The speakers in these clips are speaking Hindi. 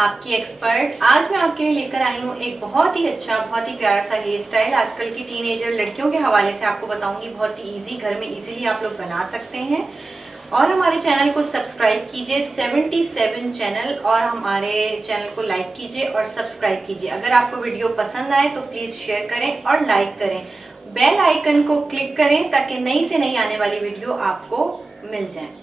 आपकी एक्सपर्ट। आज मैं आपके लिए लेकर आई हूँ एक बहुत ही अच्छा, बहुत ही प्यारा सा हेयर स्टाइल। आजकल की टीनेजर लड़कियों के हवाले से आपको बताऊंगी, बहुत ही इजी, घर में इजीली आप लोग बना सकते हैं। और हमारे चैनल को सब्सक्राइब कीजिए, 77 चैनल, और हमारे चैनल को लाइक कीजिए और सब्सक्राइब कीजिए। अगर आपको वीडियो पसंद आए तो प्लीज़ शेयर करें और लाइक करें। बेल आइकन को क्लिक करें ताकि नई से नई आने वाली वीडियो आपको मिल जाए।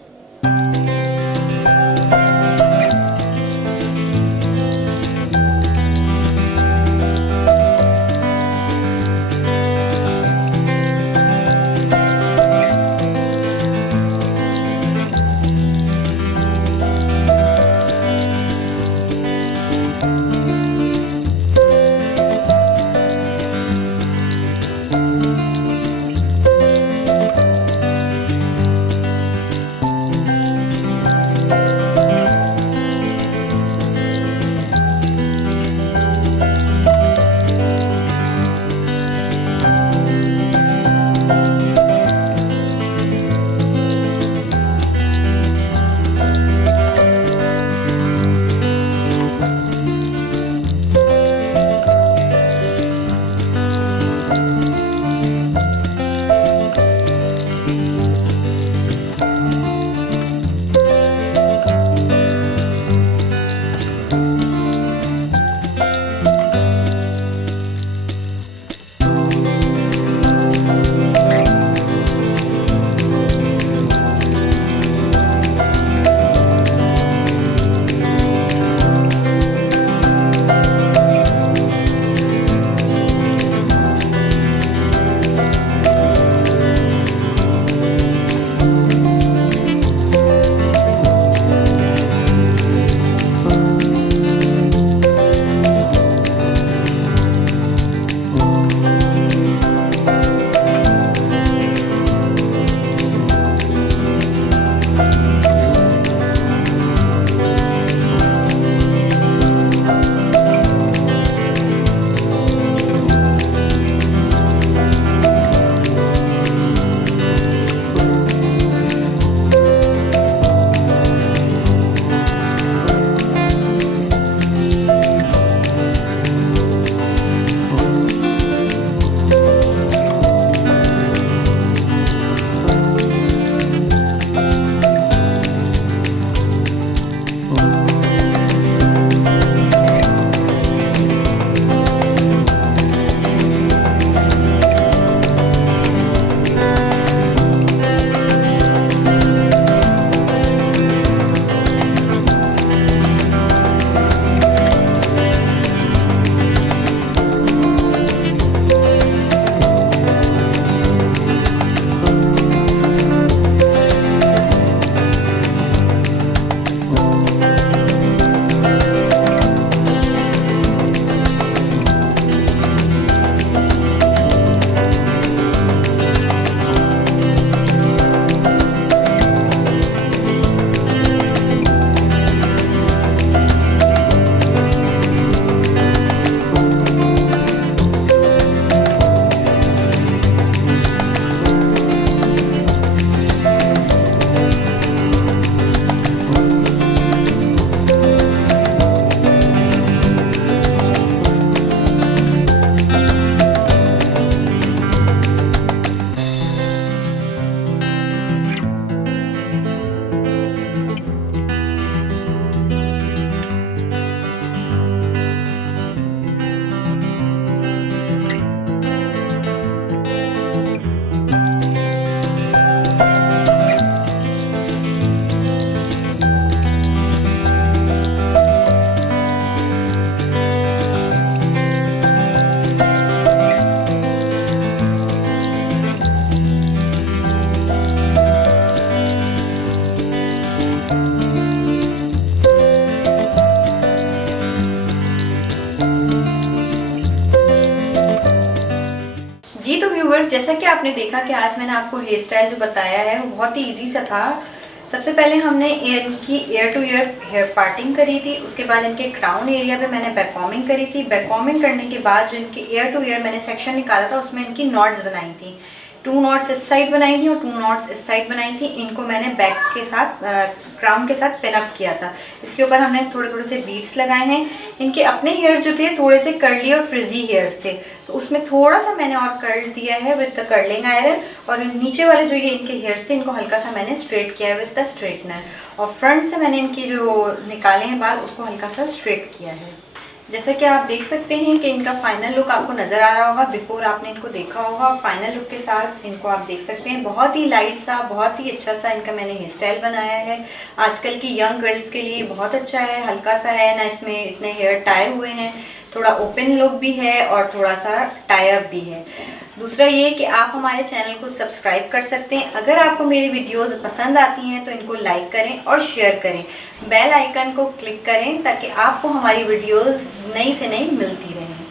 जी तो व्यूवर्स, जैसा कि आपने देखा कि आज मैंने आपको हेयर स्टाइल जो बताया है वो बहुत ही इजी सा था। सबसे पहले हमने इनकी ear to ear hair parting करी थी, उसके बाद इनके क्राउन एरिया पे मैंने बैककॉमिंग करी थी। बैककॉमिंग करने के बाद जो इनके ईयर टू ईयर मैंने सेक्शन निकाला था उसमें इनकी नॉट्स बनाई थी। 2 नॉट्स इस साइड बनाई थी और 2 नॉट्स इस साइड बनाई थी। इनको मैंने बैक के साथ क्राउन के साथ पिन अप किया था। इसके ऊपर हमने थोड़े थोड़े से बीड्स लगाए हैं। इनके अपने हेयर्स जो थे थोड़े से कर्ली और फ्रिजी हेयर्स थे, तो उसमें थोड़ा सा मैंने और कर्ल दिया है विद द कर्लिंग आयरन, और नीचे वाले जो ये इनके हेयर्स थे इनको हल्का सा मैंने स्ट्रेट किया है विद द स्ट्रेटनर, और फ्रंट से मैंने इनकी जो निकाले हैं बाल उसको हल्का सा स्ट्रेट किया है। जैसा कि आप देख सकते हैं कि इनका फाइनल लुक आपको नज़र आ रहा होगा। बिफोर आपने इनको देखा होगा, फाइनल लुक के साथ इनको आप देख सकते हैं। बहुत ही लाइट सा, बहुत ही अच्छा सा इनका मैंने हेयर स्टाइल बनाया है। आजकल की यंग गर्ल्स के लिए बहुत अच्छा है, हल्का सा है ना, इसमें इतने हेयर टाई हुए हैं, थोड़ा ओपन लुक भी है और थोड़ा सा टाई अप भी है। दूसरा ये कि आप हमारे चैनल को सब्सक्राइब कर सकते हैं। अगर आपको मेरी वीडियोस पसंद आती हैं तो इनको लाइक करें और शेयर करें। बेल आइकन को क्लिक करें ताकि आपको हमारी वीडियोस नई से नई मिलती रहें।